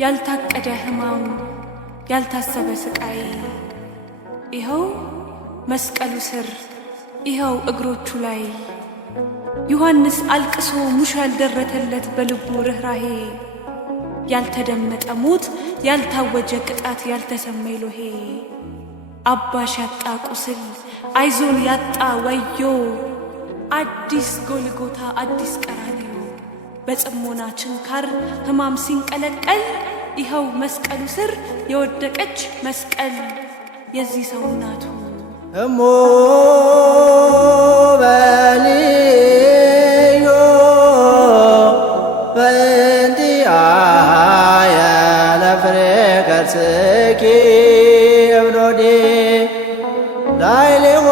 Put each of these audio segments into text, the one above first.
ያልታቀደ ህማም ያልታሰበ ስቃይ ይኸው መስቀሉ ስር ይኸው እግሮቹ ላይ ዮሐንስ አልቅሶ ሙሾ ያልደረተለት በልቡ ርኅራሄ ያልተደመጠ ሞት ያልታወጀ ቅጣት ያልተሰማ ኤሎሄ አባሽ ያጣ ቁስል አይዞን ያጣ ወዮ አዲስ ጎልጎታ አዲስ ቀራንዮ በጽሞና ችንካር ህማም ሲንቀለቀል ይኸው መስቀሉ ስር የወደቀች መስቀል የዚህ ሰው እናቱ እሞ በልዮ በእንቲአየ ለፍሬ ከርስኪ እብሎዴ ላዕሌሆ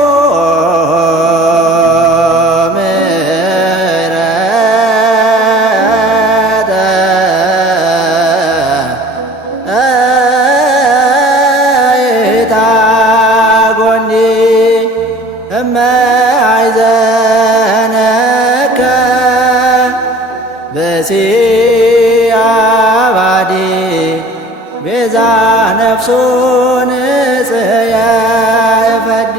አይዘነከ በሲአባዲ ቤዛ ነፍሱ ንጽሕየ እፈዲ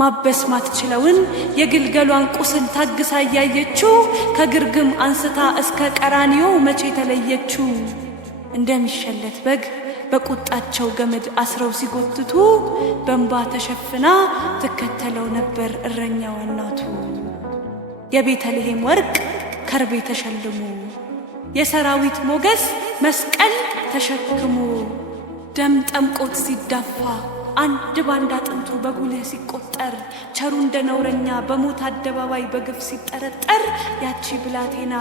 ማበስ ማትችለውን የግልገሏን ቁስል ታግሳ እያየችው ከግርግም አንስታ እስከ ቀራንዮ መቼ ተለየችው እንደሚሸለት በግ በቁጣቸው ገመድ አስረው ሲጎትቱ በእንባ ተሸፍና ትከተለው ነበር እረኛዋ እናቱ የቤተልሔም ወርቅ ከርቤ ተሸልሞ የሰራዊት ሞገስ መስቀል ተሸክሞ ደም ጠምቆት ሲዳፋ አንድ ባንድ አጥንቱ በጉልህ ሲቆጠር ቸሩ እንደ ነውረኛ በሞት አደባባይ በግፍ ሲጠረጠር ያቺ ብላቴና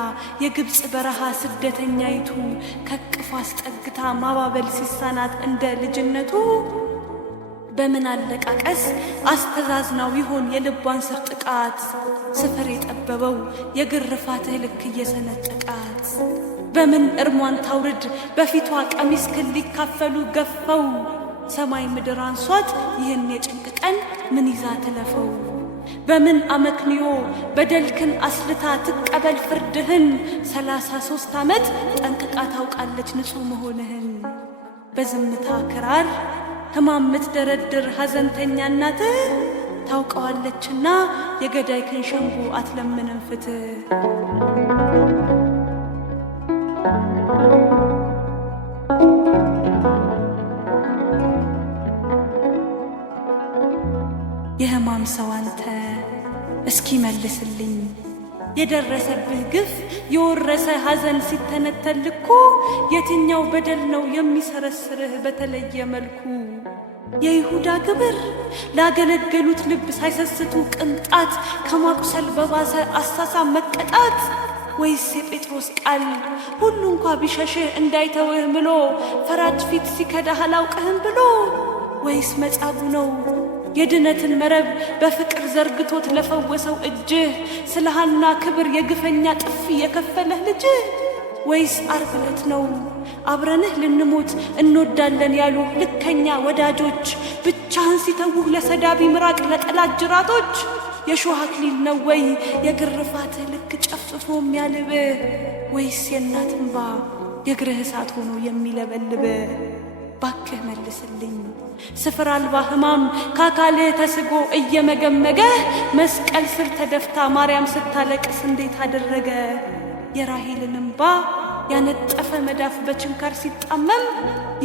የግብፅ በረሃ ስደተኛይቱ ከቅፍ አስጠግታ ማባበል ሲሳናት እንደ ልጅነቱ በምን አለቃቀስ አስተዛዝናው ይሆን የልቧን ስር ጥቃት ስፍር የጠበበው የግርፋትህ ልክ እየሰነጠቃት በምን እርሟን ታውርድ በፊቷ ቀሚስ ክል ሊካፈሉ ገፈው ሰማይ ምድር አንሷት ይህን የጭንቅ ቀን ምን ይዛ ትለፈው በምን አመክንዮ በደልክን አስልታ ትቀበል ፍርድህን 33 ዓመት ጠንቅቃ ታውቃለች ንጹሕ መሆንህን በዝምታ ክራር ህማም ምትደረድር ሐዘንተኛ እናትህ ታውቀዋለችና የገዳይክን ሸንጎ አትለምንም ፍትህ የህማም ሰው አንተ እስኪ መልስልኝ የደረሰብህ ግፍ የወረሰ ሐዘን ሲተነተል እኮ የትኛው በደል ነው የሚሰረስርህ በተለየ መልኩ የይሁዳ ግብር ላገለገሉት ልብ ሳይሰስቱ ቅንጣት ከማቁሰል በባሰ አሳሳም መቀጣት ወይስ የጴጥሮስ ቃል ሁሉ እንኳ ቢሸሽህ እንዳይተውህ ምሎ ፈራጅ ፊት ሲከዳህ አላውቅህም ብሎ ወይስ መጻጉዕ ነው የድነትን መረብ በፍቅር ዘርግቶት ለፈወሰው እጅህ ስለ ሐና ክብር የግፈኛ ጥፊ የከፈለህ ልጅህ ወይስ ዓርብ ዕለት ነው አብረንህ ልንሞት እንወዳለን ያሉ ልከኛ ወዳጆች ብቻህን ሲተውህ ለሰዳቢ ምራቅ ለጠላት ጅራቶች የሾህ አክሊል ነው ወይ የግርፋትህ ልክ ጨፍፎ የሚያልብህ ወይስ የእናት እንባ የእግርህ እሳት ሆኖ የሚለበልብህ ባክህ መልስልኝ ስፍር አልባ ህማም ከአካልህ ተስጎ እየመገመገ መስቀል ስር ተደፍታ ማርያም ስታለቅስ እንዴት አደረገ የራሔልን እንባ ያነጠፈ መዳፍ በችንካር ሲጣመም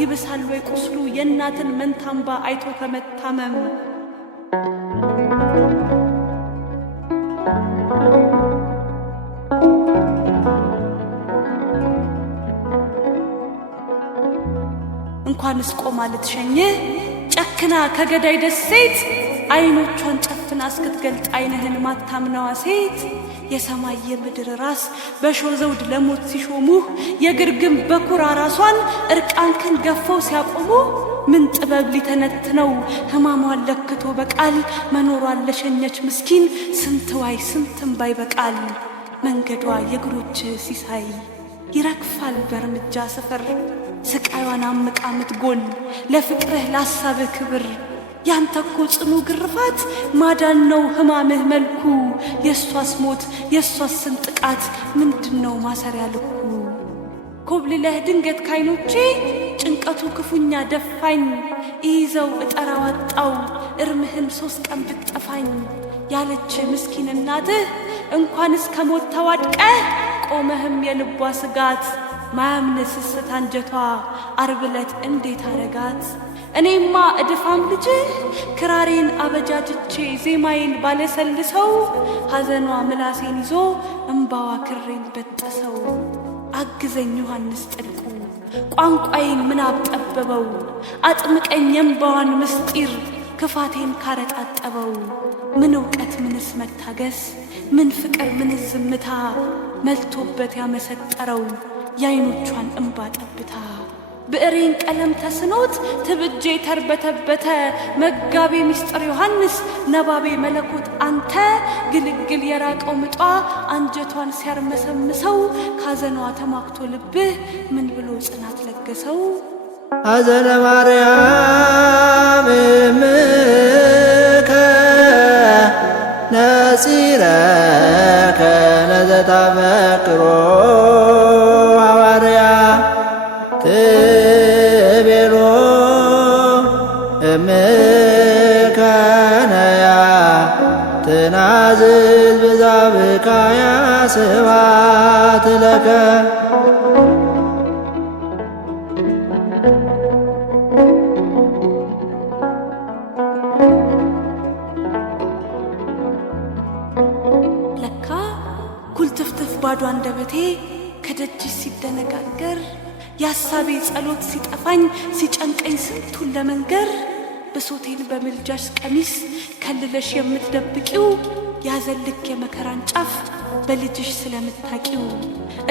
ይብሳል ወይ ቁስሉ የእናትን መንታ እንባ አይቶ ከመታመም እንኳንስ ቆማ ልትሸኝህ ጨክና ከገዳይ ደሴት አይኖቿን ጨፍና እስክትገልጥ አይንህን ማታምነዋ ሴት የሰማይ የምድር ራስ በሾህ ዘውድ ለሞት ሲሾሙህ የግርግም በኩራ ራሷን እርቃንክን ገፈው ሲያቆሙ ምን ጥበብ ሊተነትነው ህማሟን ለክቶ በቃል መኖሯን ለሸኘች ምስኪን ስንት ዋይ ስንት እምባ ይበቃል መንገዷ የእግሮች ሲሳይ ይረግፋል በእርምጃ ስፍር ስቃዩን አምቃ ምትጎል ለፍቅርህ ላሳብህ ክብር ያንተኮ ጽኑ ግርፋት ማዳን ነው ሕማምህ መልኩ። የሷስ ሞት የሷስ ስንጥቃት ምንድነው ማሰሪያ ልኩ? ኮብልለህ ድንገት ካይኖቼ ጭንቀቱ ክፉኛ ደፋኝ። ይዘው እጠራ ወጣው እርምህን 3 ቀን ብትጠፋኝ። ያለች ምስኪን እናትህ እንኳንስ ከሞት ተዋድቀህ ቆመህም የልቧ ስጋት። ማያምን ስስት አንጀቷ ዓርብ ዕለት እንዴት አረጋት? እኔማ እድፋም ልጅህ ክራሬን አበጃጅቼ ዜማዬን ባለሰልሰው ሐዘኗ ምላሴን ይዞ እምባዋ ክሬን በጠሰው። አግዘኝ ዮሐንስ ጥልቁ ቋንቋዬን ምናብ ጠበበው። አጥምቀኝ የእምባዋን ምስጢር ክፋቴን ካረጣጠበው። ምን ዕውቀት ምንስ መታገስ ምን ፍቅር ምንስ ዝምታ መልቶበት ያመሰጠረው የዓይኖቿን እምባ ጠብታ። ብዕሬን ቀለም ተስኖት ትብጄ ተርበተበተ መጋቤ ምስጢር ዮሐንስ ነባቤ መለኮት አንተ። ግልግል የራቀው ምጧ አንጀቷን ሲያርመሰምሰው ካዘኗ ተማክቶ ልብህ ምን ብሎ ጽናት ለገሰው? ሐዘነ ማርያም እምከ ነጺረከ ለዘታፈቅሮ ሐዋርያ ትቤሎ እምከ ነያ ትናዝዝ ብዛብካያ ስብሐት ለከ። ለካ ኩልትፍትፍ ባዶ አንደበቴ ከደጅሽ ሲደነጋገር የሐሳቤ ጸሎት ሲጠፋኝ ሲጨንቀኝ ስንቱን ለመንገር። ብሶቴን በምልጃሽ ቀሚስ ከልለሽ የምትደብቂው ያዘን ልክ የመከራን ጫፍ በልጅሽ ስለምታቂው።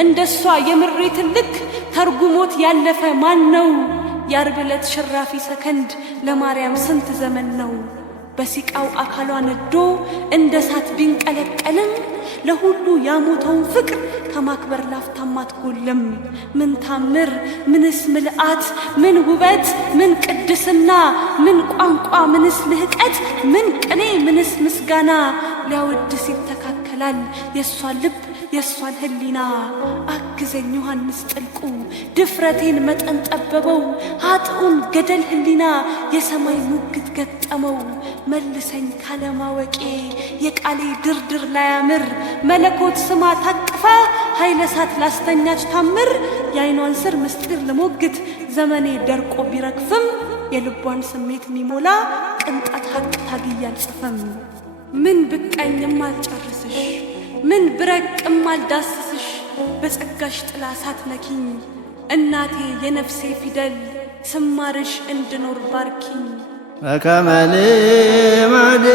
እንደሷ የምሬትን ልክ ተርጉሞት ያለፈ ማን ነው? የዓርብ ዕለት ሽራፊ ሰከንድ ለማርያም ስንት ዘመን ነው? በሲቃው አካሏ ነዶ እንደ እሳት ቢንቀለቀልም ለሁሉ ያሞተውን ፍቅር ከማክበር ላፍታም አትጎልም። ምን ታምር ምንስ ምልአት ምን ውበት ምን ቅድስና ምን ቋንቋ ምንስ ልህቀት ምን ቅኔ ምንስ ምስጋና ሊያወድስ ይተካከላል የእሷን ልብ የእሷን ህሊና። አግዘኝ ዮሐንስ ጥልቁ ድፍረቴን መጠን ጠበበው። ኃጥኡን ገደል ህሊና የሰማይ ሙግት ገጠመው። መልሰኝ ካለማወቄ የቃሌ ድርድር ላያምር መለኮት ስማ ታቅፈ ኃይለ እሳት ላስተኛች ታምር። የዓይኗን ስር ምስጢር ልሞግት ዘመኔ ደርቆ ቢረግፍም የልቧን ስሜት ሚሞላ ቅንጣት ሀቅ ታግዬ አልጽፍም። ምን ብቀኝም አልጨርስሽ ምን ብረቅም አልዳስስሽ በጸጋሽ ጥላ ሳትነኪኝ እናቴ የነፍሴ ፊደል ስማርሽ እንድኖር ባርኪኝ። በከመ ልማድ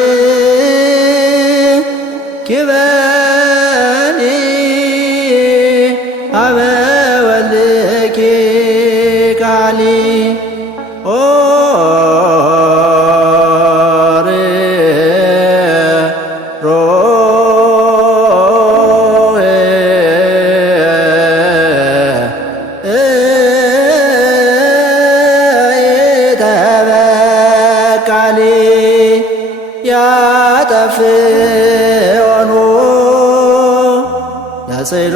ኪበኒ ሀበ ወልድኪ ቃሊ ያጠፍኦኑ ለጽሎ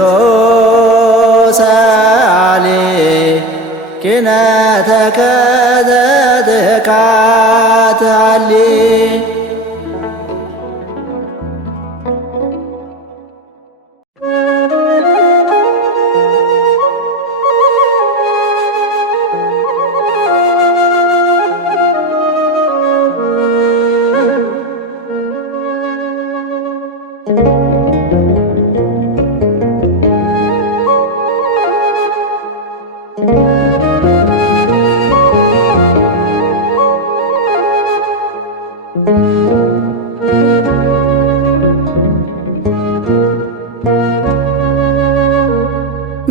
ሰአሊ ኪነተከ ዘትካትሃሊ።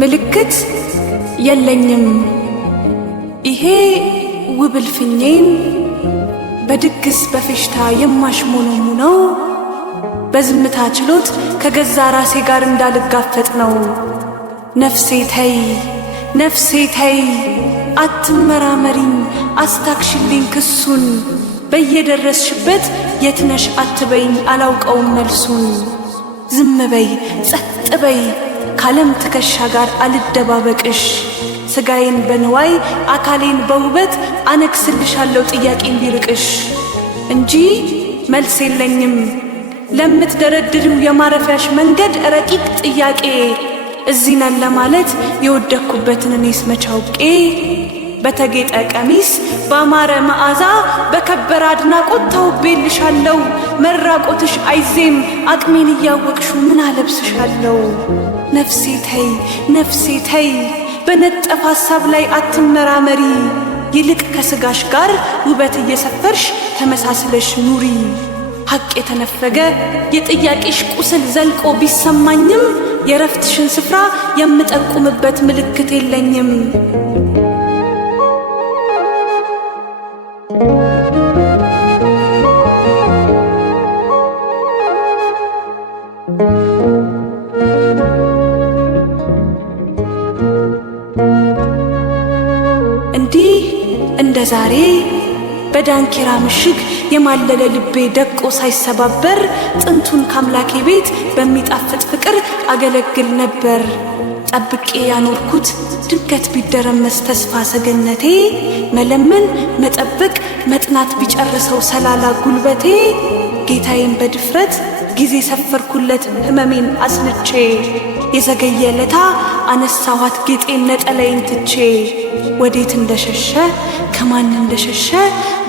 ምልክት የለኝም ይሄ ውብ እልፍኜን በድግስ በፌሽታ የማሽሞነሙ ነው። በዝምታ ችሎት ከገዛ ራሴ ጋር እንዳልጋፈጥ ነው። ነፍሴ ተይ ነፍሴ ተይ አትመራመሪኝ አስታክሽልኝ ክሱን። በየደረስሽበት የትነሽ አትበይኝ አላውቀውም መልሱን። ዝም በይ ጸጥ በይ ካለም ትከሻ ጋር አልደባበቅሽ። ስጋዬን በንዋይ አካሌን በውበት አነግስልሻለሁ ጥያቄን ቢርቅሽ እንጂ መልስ የለኝም ለምትደረድሪው የማረፊያሽ መንገድ ረቂቅ ጥያቄ። እዚህ ነን ለማለት የወደኩበትን እኔስ መች አውቄ። በተጌጠ ቀሚስ ባማረ መዓዛ በከበረ አድናቆት ተውቤልሻለሁ። መራቆትሽ አይዜም አቅሜን እያወቅሽው ምን አለብስሻለሁ። ነፍሴ ተይ ነፍሴ ተይ በነጠፍ ሐሳብ ላይ አትመራመሪ። ይልቅ ከስጋሽ ጋር ውበት እየሰፈርሽ ተመሳስለሽ ኑሪ። ሐቅ የተነፈገ የጥያቄሽ ቁስል ዘልቆ ቢሰማኝም የረፍትሽን ስፍራ የምጠቁምበት ምልክት የለኝም። እንዲህ እንደ ዛሬ በዳንኪራ ምሽግ የማለለ ልቤ ደቆ ሳይሰባበር ጥንቱን ካምላኬ ቤት በሚጣፍጥ ፍቅር አገለግል ነበር። ጠብቄ ያኖርኩት ድንገት ቢደረመስ ተስፋ ሰገነቴ መለመን መጠበቅ መጥናት ቢጨርሰው ሰላላ ጉልበቴ ጌታዬን በድፍረት ጊዜ ሰፈርኩለት ህመሜን አስልቼ የዘገየ ለታ አነሳኋት ጌጤን ነጠላዬን ትቼ ወዴት እንደሸሸ ከማን እንደሸሸ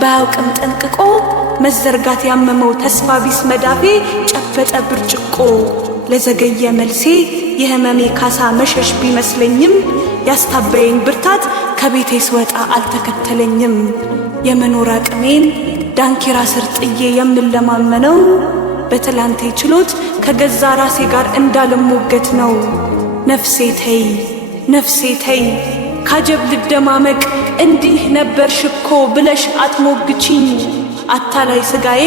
ባያውቅም ጠንቅቆ መዘርጋት ያመመው ተስፋ ቢስ መዳፌ ጨበጠ ብርጭቆ ለዘገየ መልሴ የህመሜ ካሳ መሸሽ ቢመስለኝም ያስታበየኝ ብርታት ከቤቴ ስወጣ አልተከተለኝም። የመኖር አቅሜን ዳንኪራ ስር ጥዬ የምለማመነው በትላንቴ ችሎት ከገዛ ራሴ ጋር እንዳልሞገት ነው። ነፍሴ ተይ ነፍሴ ተይ ካጀብ ልደማመቅ እንዲህ ነበርሽ እኮ ብለሽ አትሞግቺኝ። አታላይ ስጋዬ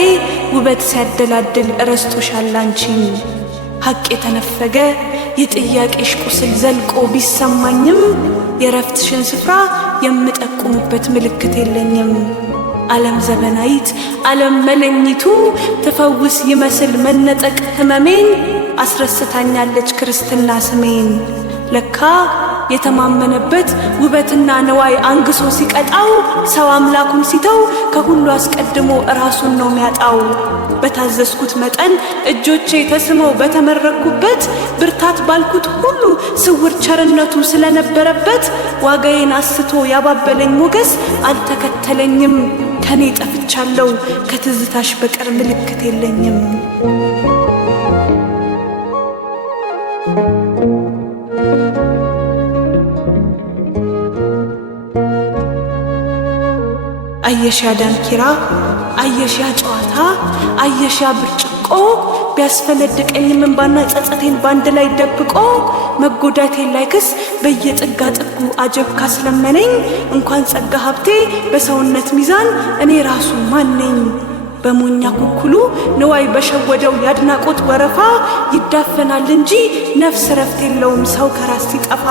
ውበት ሲያደላድል እረስቶሻል አንቺን። ሐቅ የተነፈገ የጥያቄሽ ቁስል ዘልቆ ቢሰማኝም የረፍትሽን ስፍራ የምጠቁምበት ምልክት የለኝም። ዓለም ዘበናይት ዓለም መለኝቱ ትፈውስ ይመስል መነጠቅ ህመሜን አስረስታኛለች ክርስትና ስሜን። ለካ የተማመነበት ውበትና ነዋይ አንግሶ ሲቀጣው ሰው አምላኩን ሲተው ከሁሉ አስቀድሞ ራሱን ነው ሚያጣው። በታዘዝኩት መጠን እጆቼ ተስመው በተመረኩበት ብርታት ባልኩት ሁሉ ስውር ቸርነቱ ስለነበረበት ዋጋዬን አስቶ ያባበለኝ ሞገስ አልተከተለኝም። ከኔ ጠፍቻለሁ ከትዝታሽ በቀር ምልክት የለኝም። አየሻ ዳንኪራ አየሻ ጨዋታ አየሻ ብርጭቆ ቢያስፈነድቀኝም እንባና ጸጸቴን ባንድ ላይ ደብቆ መጎዳቴን ላይ ክስ በየጥጋ ጥጉ አጀብ ካስለመነኝ እንኳን ጸጋ ሀብቴ በሰውነት ሚዛን እኔ ራሱ ማነኝ? በሞኛ ኩኩሉ ንዋይ በሸወደው ያድናቆት ወረፋ ይዳፈናል እንጂ ነፍስ ረፍት የለውም ሰው ከራስ ሲጠፋ።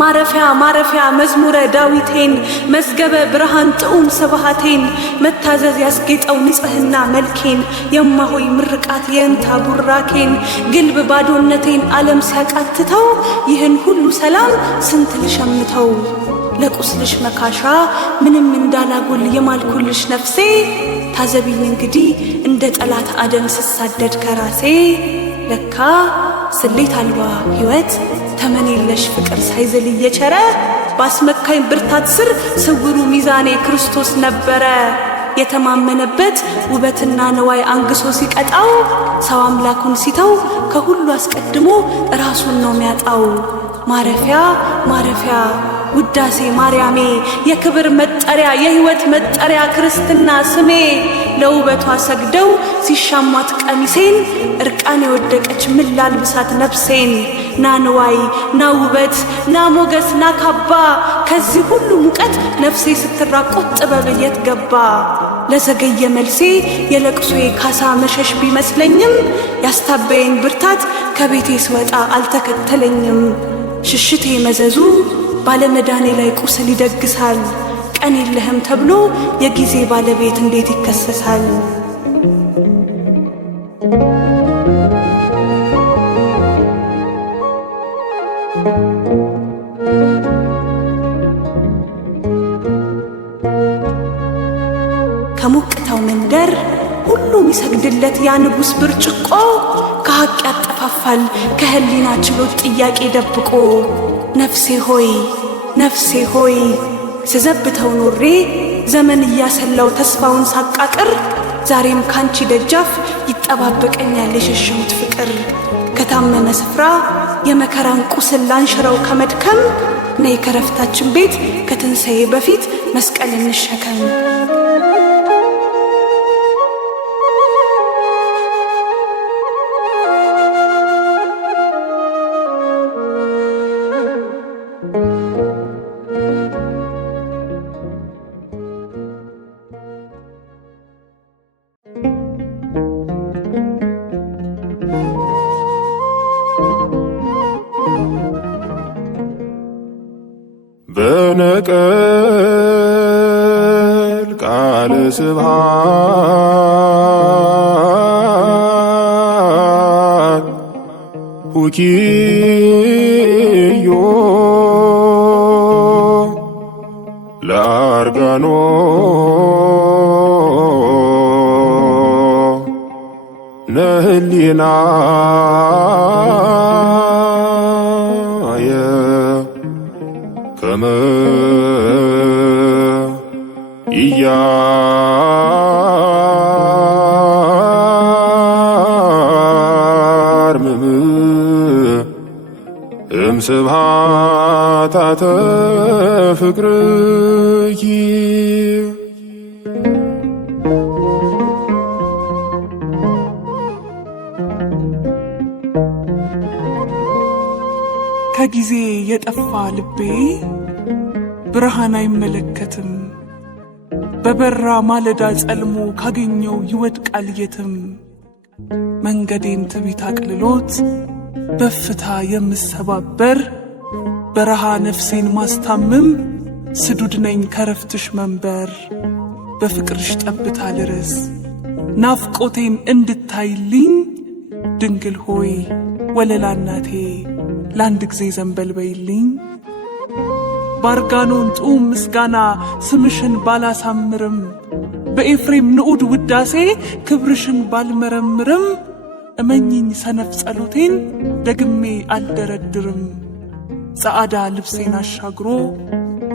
ማረፊያ ማረፊያ መዝሙረ ዳዊቴን መዝገበ ብርሃን ጥዑም ስብሃቴን መታዘዝ ያስጌጠው ንጽሕና መልኬን የማሆይ ምርቃት የእንታ ቡራኬን ግልብ ባዶነቴን ዓለም ሲያቃትተው ይህን ሁሉ ሰላም ስንት ልሸምተው። ለቁስልሽ መካሻ ምንም እንዳላጎል የማልኩልሽ ነፍሴ ታዘቢኝ እንግዲህ እንደ ጠላት አደን ስሳደድ ከራሴ። ለካ ስሌት አልባ ሕይወት ተመን የለሽ ፍቅር ሳይዝል እየቸረ ባስመካኝ ብርታት ስር ስውሩ ሚዛኔ ክርስቶስ ነበረ። የተማመነበት ውበትና ነዋይ አንግሶ ሲቀጣው ሰው አምላኩን ሲተው ከሁሉ አስቀድሞ ራሱን ነው ሚያጣው። ማረፊያ ማረፊያ ውዳሴ ማርያሜ የክብር መጠሪያ የሕይወት መጠሪያ ክርስትና ስሜ ለውበቷ ሰግደው ሲሻሟት ቀሚሴን እርቃን የወደቀች ምን ላልብሳት ነፍሴን። ና ንዋይ ና ውበት ና ሞገስ ና ካባ ከዚህ ሁሉ ሙቀት ነፍሴ ስትራቆት ጥበብ የት ገባ? ለዘገየ መልሴ የለቅሶዬ ካሳ መሸሽ ቢመስለኝም ያስታበየኝ ብርታት ከቤቴ ስወጣ አልተከተለኝም። ሽሽቴ መዘዙ ባለመዳኔ ላይ ቁስል ይደግሳል። ቀን የለህም ተብሎ የጊዜ ባለቤት እንዴት ይከሰሳል? ከሞቅታው መንደር ሁሉም ይሰግድለት ያ ንጉሥ ብርጭቆ ከሐቅ ያጠፋፋል ከህሊና ችሎት ጥያቄ ደብቆ። ነፍሴ ሆይ ነፍሴ ሆይ ስዘብተው ኖሬ ዘመን እያሰላው ተስፋውን ሳቃቅር ዛሬም ካንቺ ደጃፍ ይጠባበቀኛል የሸሸሁት ፍቅር። ከታመመ ስፍራ የመከራን ቁስል ላንሽረው ከመድከም ነይ ከረፍታችን ቤት ከትንሣኤ በፊት መስቀል እንሸከም። በነቀል ቃለ ስብሐት ሁኪዮ ለአርጋኖ ነህሊና ከመ ኢያርምም እምስብሐታተ ፍቅርኪ። ከጊዜ የጠፋ ልቤ ብርሃን አይመለከትም። በበራ ማለዳ ጸልሞ ካገኘው ይወድቃል የትም። መንገዴን ትቢት አቅልሎት በፍታ የምሰባበር በረሃ ነፍሴን ማስታምም ስዱድ ነኝ ከረፍትሽ መንበር። በፍቅርሽ ጠብታ ልረስ ናፍቆቴን እንድታይልኝ ድንግል ሆይ ወለላ እናቴ ለአንድ ጊዜ ዘንበል በይልኝ። ባርጋኖን ጡም ምስጋና ስምሽን ባላሳምርም በኤፍሬም ንዑድ ውዳሴ ክብርሽን ባልመረምርም እመኝኝ ሰነፍ ጸሎቴን ደግሜ አልደረድርም። ጸዓዳ ልብሴን አሻግሮ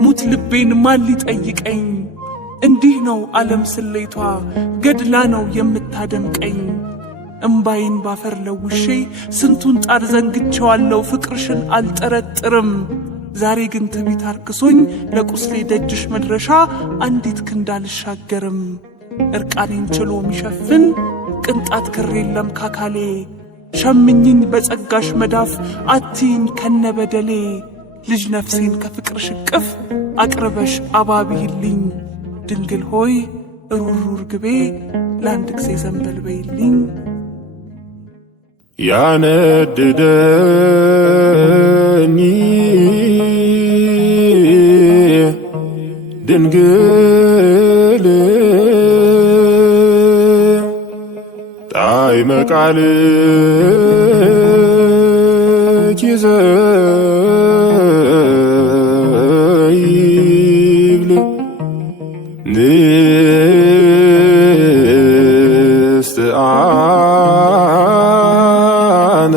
ሙት ልቤን ማን ሊጠይቀኝ? እንዲህ ነው ዓለም ስሌቷ ገድላ ነው የምታደምቀኝ። እምባዬን ባፈር ለውሼ ስንቱን ጣር ዘንግቼዋለሁ ፍቅርሽን አልጠረጥርም። ዛሬ ግን ትቢት አርክሶኝ ለቁስሌ ደጅሽ መድረሻ አንዲት ክንድ አልሻገርም። እርቃኔን ችሎ ሚሸፍን ቅንጣት ክር የለም ካካሌ። ሸምኝኝ በጸጋሽ መዳፍ አትይኝ ከነበደሌ። ልጅ ነፍሴን ከፍቅርሽ እቅፍ አቅርበሽ አባቢልኝ። ድንግል ሆይ ሩሩር ግቤ ለአንድ ጊዜ ዘንበል በይልኝ። ያነድደኝ ድንግል ጣዕመ ቃልኪ ዘይብል ንስትአነ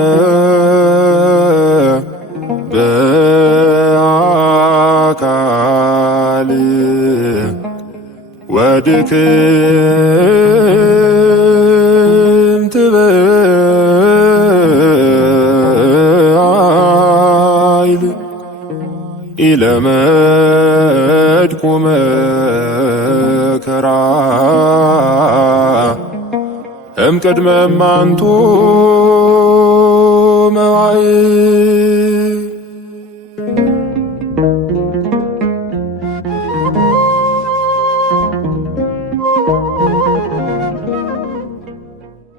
በአካል ወድክምት በኃይል ኢለመድኩ መከራ እምቅድመ እማንቱ መዋዕል።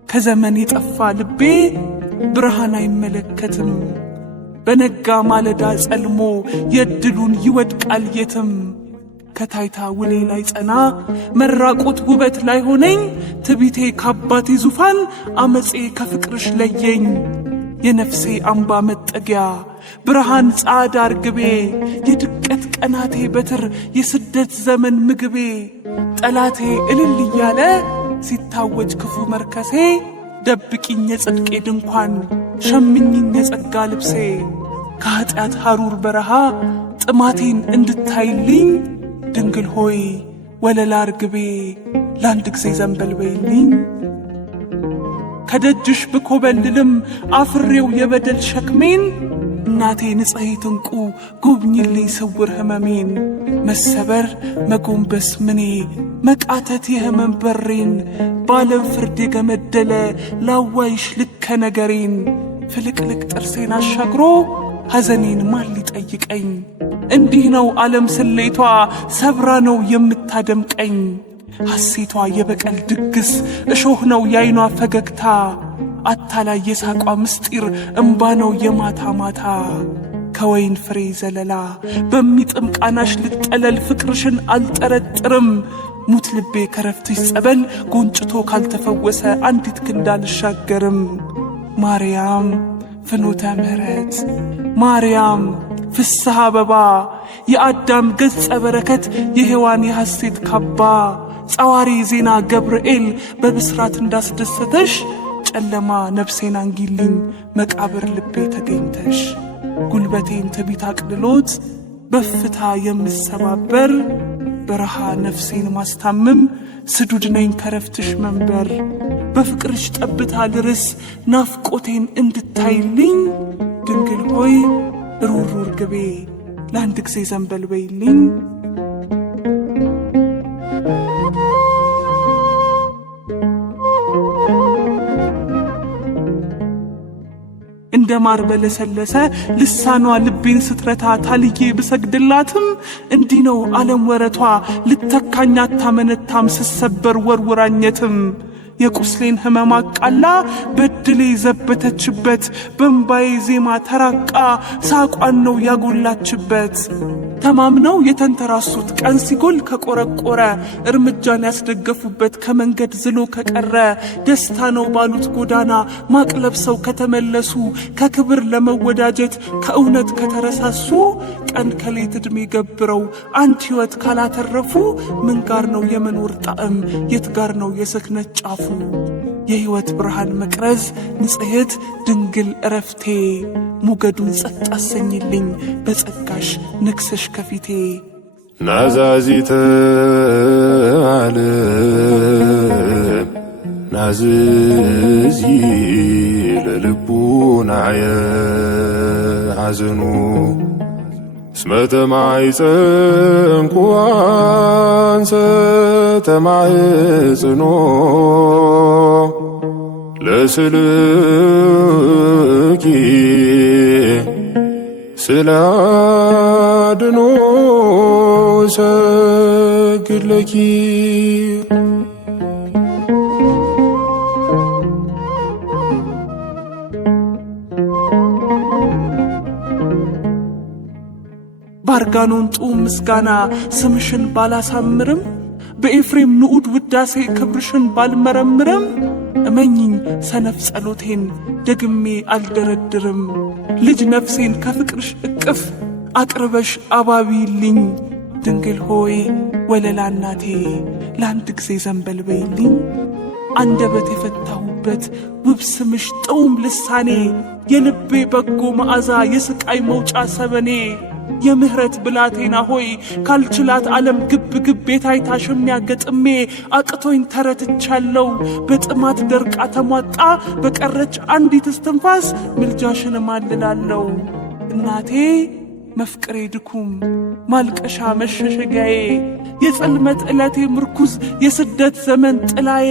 ከዘመን የጠፋ ልቤ ብርሃን አይመለከትም። በነጋ ማለዳ ጸልሞ የድሉን ይወድቃል የትም። ከታይታ ውሌ ላይ ጸና መራቆት ውበት ላይ ሆነኝ ትቢቴ ካባቴ ዙፋን አመፄ ከፍቅርሽ ለየኝ የነፍሴ አምባ መጠጊያ ብርሃን ጻዳ ርግቤ የድቀት ቀናቴ በትር የስደት ዘመን ምግቤ ጠላቴ እልል እያለ ሲታወጅ ክፉ መርከሴ ደብቂኝ የጽድቄ ድንኳን ሸምኝኝ የጸጋ ልብሴ ከኃጢአት ሐሩር በረሃ ጥማቴን እንድታይልኝ ድንግል ሆይ ወለላ ርግቤ ለአንድ ጊዜ ዘንበል በይልኝ ከደጅሽ ብኮበልልም አፍሬው የበደል ሸክሜን እናቴ ንጽሕት ዕንቁ ጎብኝልኝ ስውር ሕመሜን መሰበር መጎንበስ ምኔ መቃተት የሕመም በሬን በዓለም ፍርድ የገመደለ ላዋይሽ ልከ ነገሬን ፍልቅልቅ ጥርሴን አሻግሮ ሐዘኔን ማን ሊጠይቀኝ እንዲህ ነው ዓለም ስሌቷ ሰብራ ነው የምታደምቀኝ ሐሴቷ የበቀል ድግስ እሾህ ነው ያይኗ ፈገግታ አታላይ የሳቋ ምስጢር እምባ ነው የማታ ማታ ከወይን ፍሬ ዘለላ በሚጥም ቃናሽ ልጠለል ፍቅርሽን አልጠረጥርም ሙት ልቤ ከረፍትሽ ጸበል ጎንጭቶ ካልተፈወሰ አንዲት ክንድ አልሻገርም ማርያም ፍኖተ ምሕረት ማርያም ፍስሐ አበባ የአዳም ገጸ በረከት የሔዋን የሐሴት ካባ ጸዋሪ ዜና ገብርኤል በብስራት እንዳስደሰተሽ ጨለማ ነፍሴን አንጊልኝ መቃብር ልቤ ተገኝተሽ ጉልበቴን ትቢት አቅልሎት በፍታ የምሰባበር በረሃ ነፍሴን ማስታምም ስዱድ ነኝ ከረፍትሽ መንበር በፍቅርሽ ጠብታ ልርስ ናፍቆቴን እንድታይልኝ ድንግል ሆይ ሩሩር ግቤ ለአንድ ጊዜ ዘንበል በይልኝ እንደ ማር በለሰለሰ ልሳኗ ልቤን ስትረታ ታልዬ ብሰግድላትም እንዲህ ነው ዓለም ወረቷ ልተካኝ አታመነታም ስሰበር ወርውራኘትም የቁስሌን ሕመም አቃላ በድሌ ዘበተችበት በእምባዬ ዜማ ተራቃ ሳቋን ነው ያጎላችበት ተማምነው የተንተራሱት ቀን ሲጎል ከቆረቆረ እርምጃን ያስደገፉበት ከመንገድ ዝሎ ከቀረ ደስታ ነው ባሉት ጎዳና ማቅ ለብሰው ከተመለሱ ከክብር ለመወዳጀት ከእውነት ከተረሳሱ ቀን ከሌት ዕድሜ ገብረው አንድ ሕይወት ካላተረፉ ምን ጋር ነው የመኖር ጣዕም የት ጋር ነው የስክነት ጫፉ የሕይወት ብርሃን መቅረዝ ንጽሕት ድንግል እረፍቴ ሞገዱን ጸጥ አሰኝልኝ በጸጋሽ ነግሰሽ ከፊቴ ናዛዚተ ዓለም ናዝዚ ለልቡናየ ሐዘኑ እስመ ተማኅፀንኩ አንሰ ተማኅፅኖ ለስልኪ ስላድኖ ሰግድ ለኪ ባርጋኖን ጡም ምስጋና ስምሽን ባላሳምርም በኤፍሬም ንዑድ ውዳሴ ክብርሽን ባልመረምርም እመኝኝ ሰነፍ ጸሎቴን ደግሜ አልደረድርም ልጅ ነፍሴን ከፍቅርሽ እቅፍ አቅርበሽ አባቢልኝ ድንግል ሆይ ወለላ እናቴ ለአንድ ጊዜ ዘንበል በይልኝ አንደበት የፈታሁበት ውብ ስምሽ ጥዑም ልሳኔ የልቤ በጎ መዓዛ የስቃይ መውጫ ሰበኔ የምህረት ብላቴና ሆይ ካልችላት ዓለም ግብ ግብ ቤታይታ ሽሚያ ገጥሜ አቅቶኝ ተረትቻለሁ በጥማት ደርቃ ተሟጣ በቀረች አንዲት እስትንፋስ ምልጃሽን ማልላለሁ እናቴ መፍቅሬ ድኩም ማልቀሻ መሸሸጊያዬ የጽልመት ዕለቴ ምርኩዝ የስደት ዘመን ጥላዬ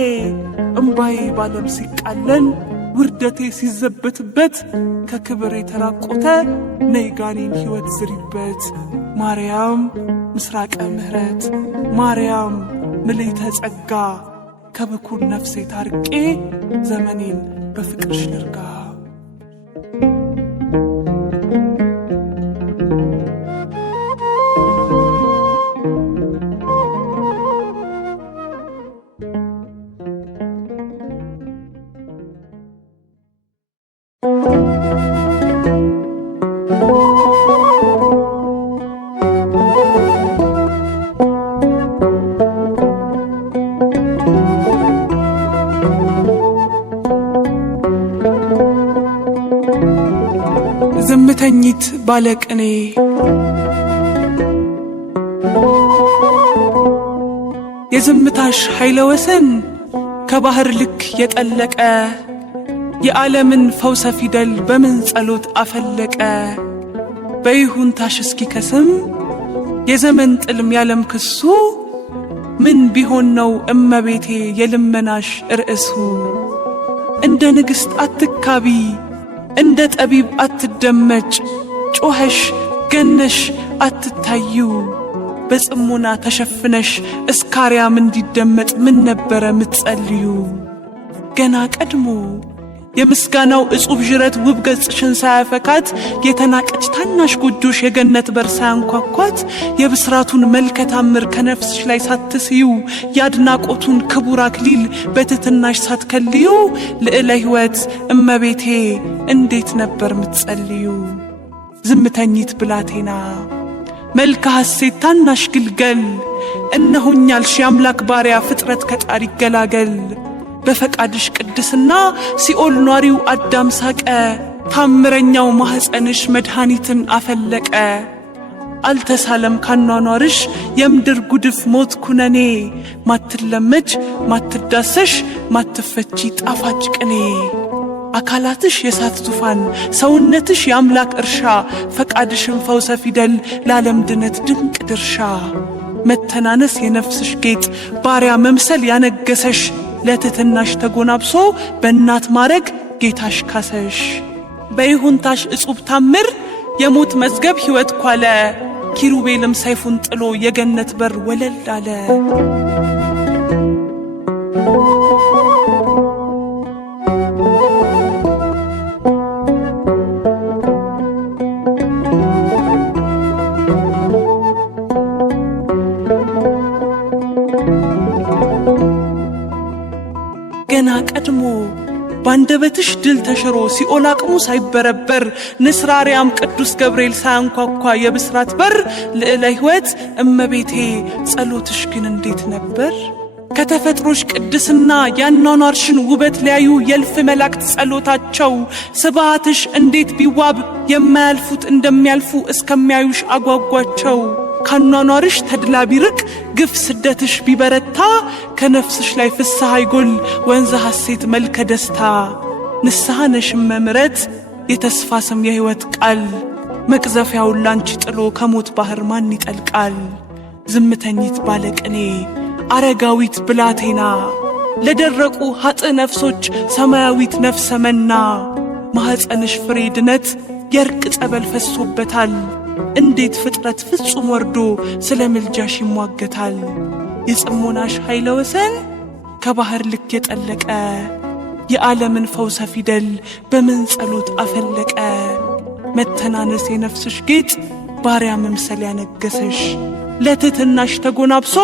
እምባዬ ባለም ሲቃለል ውርደቴ ሲዘበትበት ከክብር የተራቆተ ነይጋኔን ሕይወት ዝሪበት ማርያም ምስራቀ ምሕረት ማርያም ምልዕተ ጸጋ ከብኩር ነፍሴ ታርቄ ዘመኔን በፍቅርሽ ልርጋ ዝምተኝት ባለቅኔ የዝምታሽ ኃይለ ወሰን ከባህር ልክ የጠለቀ የዓለምን ፈውሰ ፊደል በምን ጸሎት አፈለቀ። በይሁንታሽ እስኪከስም የዘመን ጥልም ያለም ክሱ ምን ቢሆን ነው እመቤቴ የልመናሽ ርዕሱ። እንደ ንግሥት አትካቢ እንደ ጠቢብ አትደመጭ ጮኸሽ ገነሽ አትታዩ በጽሞና ተሸፍነሽ እስካርያም እንዲደመጥ ምን ነበረ ምትጸልዩ። ገና ቀድሞ የምስጋናው እጹብ ዥረት ውብ ገጽሽን ሳያፈካት የተናቀች ታናሽ ጎጆሽ የገነት በር ሳያንኳኳት የብስራቱን መልከ ታምር ከነፍስሽ ላይ ሳትስዩ የአድናቆቱን ክቡር አክሊል በትሕትናሽ ሳትከልዩ ልዕለ ሕይወት እመቤቴ እንዴት ነበር ምትጸልዩ። ዝምተኝት ብላቴና መልከ ሐሴት ታናሽ ግልገል እነሆኛልሽ የአምላክ ባሪያ ፍጥረት ከጣር ይገላገል። በፈቃድሽ ቅድስና ሲኦል ኗሪው አዳም ሳቀ ታምረኛው ማኅፀንሽ መድኃኒትን አፈለቀ። አልተሳለም ካኗኗርሽ የምድር ጉድፍ ሞት ኩነኔ ማትለመች ማትዳሰሽ ማትፈቺ ጣፋጭ ቅኔ። አካላትሽ የሳት ዙፋን ሰውነትሽ የአምላክ እርሻ ፈቃድሽን ፈውሰ ፊደል ለዓለም ድነት ድንቅ ድርሻ። መተናነስ የነፍስሽ ጌጥ ባሪያ መምሰል ያነገሰሽ ለትሕትናሽ ተጎናብሶ በእናት ማረግ ጌታሽ ካሰሽ። በይሁንታሽ እጹብ ታምር የሞት መዝገብ ሕይወት ኳለ ኪሩቤልም ሰይፉን ጥሎ የገነት በር ወለል አለ። ገና ቀድሞ ባንደበትሽ ድል ተሽሮ ሲኦል አቅሙ ሳይበረበር ንስር አርያም ቅዱስ ገብርኤል ሳያንኳኳ የብስራት በር ልዕለ ሕይወት እመቤቴ ጸሎትሽ ግን እንዴት ነበር። ከተፈጥሮሽ ቅድስና ያኗኗርሽን ውበት ሊያዩ የእልፍ መላእክት ጸሎታቸው ስብሃትሽ እንዴት ቢዋብ የማያልፉት እንደሚያልፉ እስከሚያዩሽ አጓጓቸው። ካኗኗርሽ ተድላ ቢርቅ ግፍ ስደትሽ ቢበረታ ከነፍስሽ ላይ ፍስሐ ይጎል ወንዘ ሐሴት መልከ ደስታ። ንስሐ ነሽም መምረት የተስፋ ስም የሕይወት ቃል መቅዘፊያውን ላንቺ ጥሎ ከሞት ባህር ማን ይጠልቃል። ዝምተኝት ባለቅኔ አረጋዊት ብላቴና ለደረቁ ኃጥ ነፍሶች ሰማያዊት ነፍሰ መና ማኅፀንሽ ፍሬ ድነት የርቅ ጸበል ፈሶበታል። እንዴት ፍጥረት ፍጹም ወርዶ ስለ ምልጃሽ ይሟገታል። የጽሞናሽ ኃይለ ወሰን ከባህር ልክ የጠለቀ የዓለምን ፈውሰ ፊደል በምን ጸሎት አፈለቀ። መተናነስ የነፍስሽ ጌጥ ባሪያ መምሰል ያነገሰሽ ለትሕትናሽ ተጎናብሶ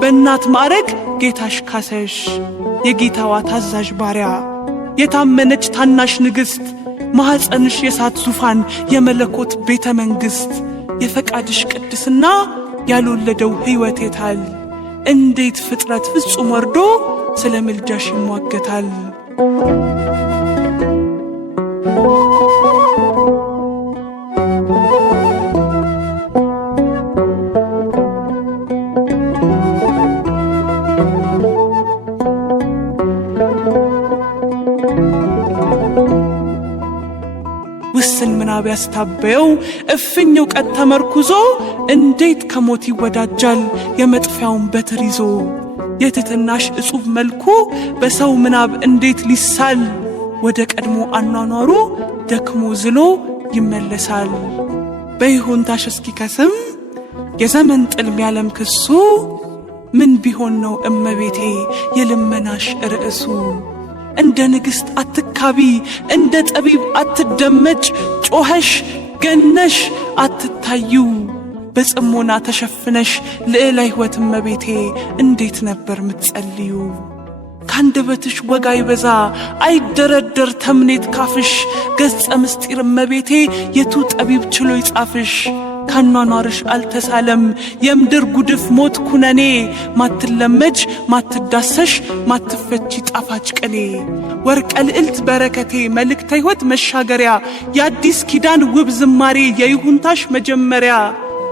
በእናት ማዕረግ ጌታሽ ካሰሽ። የጌታዋ ታዛዥ ባሪያ የታመነች ታናሽ ንግሥት ማኅፀንሽ የሳት ዙፋን የመለኮት ቤተ መንግሥት የፈቃድሽ ቅድስና ያልወለደው ሕይወት የታል። እንዴት ፍጥረት ፍጹም ወርዶ ስለ ምልጃሽ ይሟገታል። ውስን ምናብ ያስታበየው እፍኝ እውቀት ተመርኩዞ እንዴት ከሞት ይወዳጃል የመጥፊያውን በትር ይዞ። የትሕትናሽ እጹብ መልኩ በሰው ምናብ እንዴት ሊሳል ወደ ቀድሞ አኗኗሩ ደክሞ ዝሎ ይመለሳል። በይሁንታሽ እስኪከስም የዘመን ጥልም ያለም ክሱ ምን ቢሆን ነው እመቤቴ የልመናሽ ርዕሱ። እንደ ንግሥት አትካቢ እንደ ጠቢብ አትደመጭ ጮኸሽ ገነሽ አትታዩ በጽሞና ተሸፍነሽ ልዕለ ሕይወት እመቤቴ እንዴት ነበር ምትጸልዩ። ካንደበትሽ ወጋ ይበዛ አይደረደር ተምኔት ካፍሽ ገጸ ምስጢር እመቤቴ የቱ ጠቢብ ችሎ ይጻፍሽ ካኗኗርሽ አልተሳለም የምድር ጉድፍ ሞት ኩነኔ ማትለመጅ ማትዳሰሽ ማትፈቺ ጣፋጭ ቅኔ ወርቀ ልዕልት በረከቴ መልእክተ ሕይወት መሻገሪያ የአዲስ ኪዳን ውብ ዝማሬ የይሁንታሽ መጀመሪያ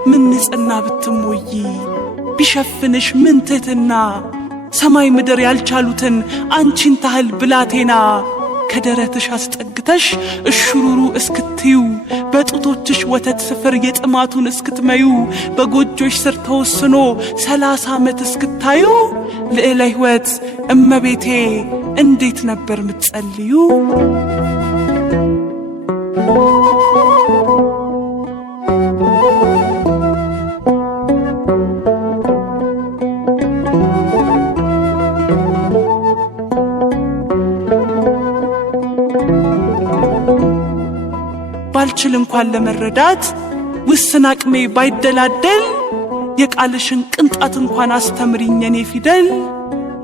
ምን ንጽሕና ብትሞይ ቢሸፍንሽ ምን ትሕትና ሰማይ ምድር ያልቻሉትን አንቺን ታህል ብላቴና ከደረትሽ አስጠግተሽ እሽሩሩ እስክትዩ በጡቶችሽ ወተት ስፍር የጥማቱን እስክትመዩ በጎጆሽ ስር ተወስኖ 30 ዓመት እስክታዩ ልዕለ ሕይወት እመቤቴ እንዴት ነበር ምትጸልዩ? ባልችል እንኳን ለመረዳት ውስን አቅሜ ባይደላደል የቃልሽን ቅንጣት እንኳን አስተምሪኝ የኔ ፊደል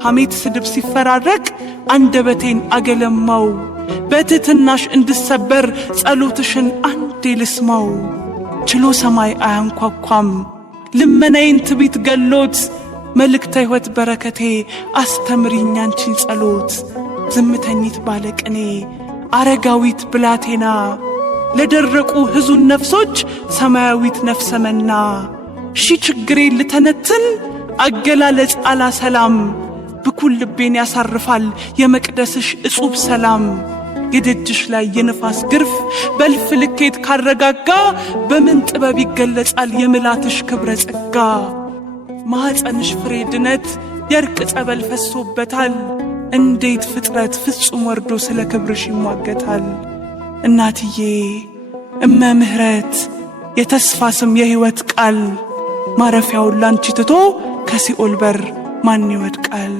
ሐሜት ስድብ ሲፈራረቅ አንደበቴን አገለማው በትሕትናሽ እንድሰበር ጸሎትሽን አንዴ ልስማው ችሎ ሰማይ አያንኳኳም ልመናዬን ትቢት ገሎት መልእክተ ሕይወት በረከቴ አስተምሪኝ አንቺን ጸሎት ዝምተኝት ባለቅኔ አረጋዊት ብላቴና ለደረቁ ሕዙን ነፍሶች ሰማያዊት ነፍሰመና ሺ ችግሬን ልተነትን አገላለጽ አላሰላም ብኩል ልቤን ያሳርፋል የመቅደስሽ እጹብ ሰላም የደጅሽ ላይ የነፋስ ግርፍ በልፍ ልኬት ካረጋጋ በምን ጥበብ ይገለጻል የምላትሽ ክብረ ጸጋ ማኅፀንሽ ፍሬ ድነት የርቅ ጸበል ፈሶበታል እንዴት ፍጥረት ፍጹም ወርዶ ስለ ክብርሽ ይሟገታል እናትዬ እመ ምሕረት የተስፋ ስም የሕይወት ቃል ማረፊያውን ላንቺ ትቶ ከሲኦል በር ማን ይወድቃል?